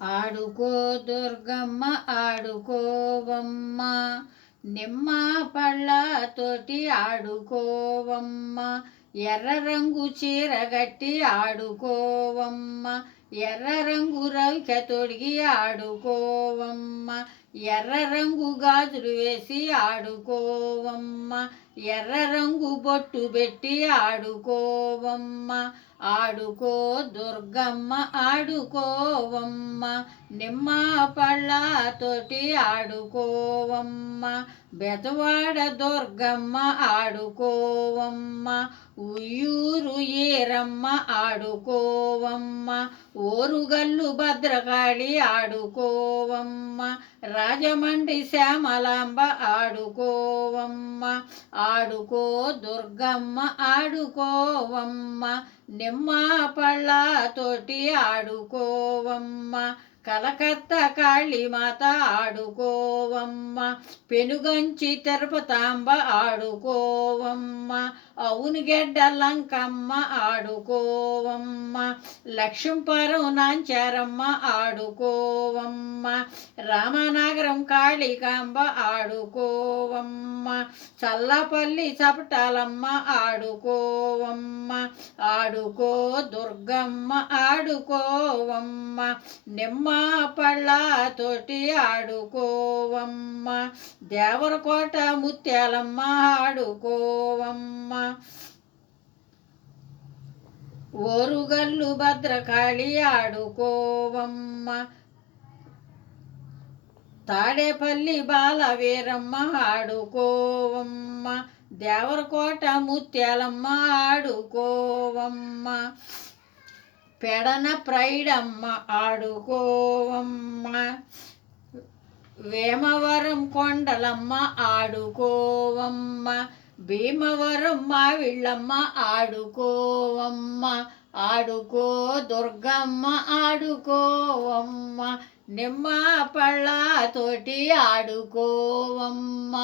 ఆడుకో దుర్గమ్మ ఆడుకోవమ్మ నిమ్మ పళ్ళతోటి ఆడుకోవమ్మ ఎర్ర రంగు చీర గట్టి ఆడుకోవమ్మ. ఎర్ర రంగు రవిక తొడిగి ఆడుకోవమ్మ. ఎర్ర రంగు గాజులు వేసి ఆడుకోవమ్మ. ఎర్ర రంగు బొట్టు పెట్టి ఆడుకోవమ్మ. ఆడుకో దుర్గమ్మ ఆడుకోవమ్మ. నిమ్మ పళ్ళతోటి ఆడుకోవమ్మ. బెతవాడ దుర్గమ్మ ఆడుకో ఆడుకోవమ్మ ఉయ్యూరు ఏరమ్మ ఆడుకోవమ్మ ఓరుగల్లు భద్రకాళి ఆడుకోవమ్మ రాజమండ్రి శ్యామలాంబ ఆడుకోవమ్మ ఆడుకో దుర్గమ్మ ఆడుకోవమ్మ నిమ్మ పళ్ళతోటి ఆడుకోవమ్మ కలకత్త కాళీమాత ఆడుకోవమ్మ. పెనుగంచి తిరుపతాంబ ఆడుకోవమ్మ. అవునుగెడ్డ లంకమ్మ ఆడుకోవమ్మ. లక్ష్మీపురం నాంచారమ్మ ఆడుకోవమ్మ. రామనగరం కాళికాంబ ఆడుకోవమ్మ. చల్లపల్లి చపటాలమ్మ ఆడుకోవమ్మ. ఆడుకో దుర్గమ్మ ఆడుకోవమ్మ. నిమ్మ పళ్ళతోటి ఆడుకోవమ్మ. దేవరకోట ముత్యాలమ్మ ఆడుకోవమ్మ. ఓరుగల్లు భద్రకాళి ఆడుకోవమ్మ. తాడేపల్లి బాలవీరమ్మ ఆడుకోవమ్మ. దేవరకోట ముత్యాలమ్మ ఆడుకోవమ్మ. పెడన ప్రైడమ్మ ఆడుకోవమ్మ. వేమవరం కొండలమ్మ ఆడుకోవమ్మ. భీమవరం మావిళ్ళమ్మ ఆడుకోవమ్మ. ఆడుకో దుర్గమ్మ ఆడుకోవమ్మ నిమ్మ పళ్ళతోటి ఆడుకోవమ్మ.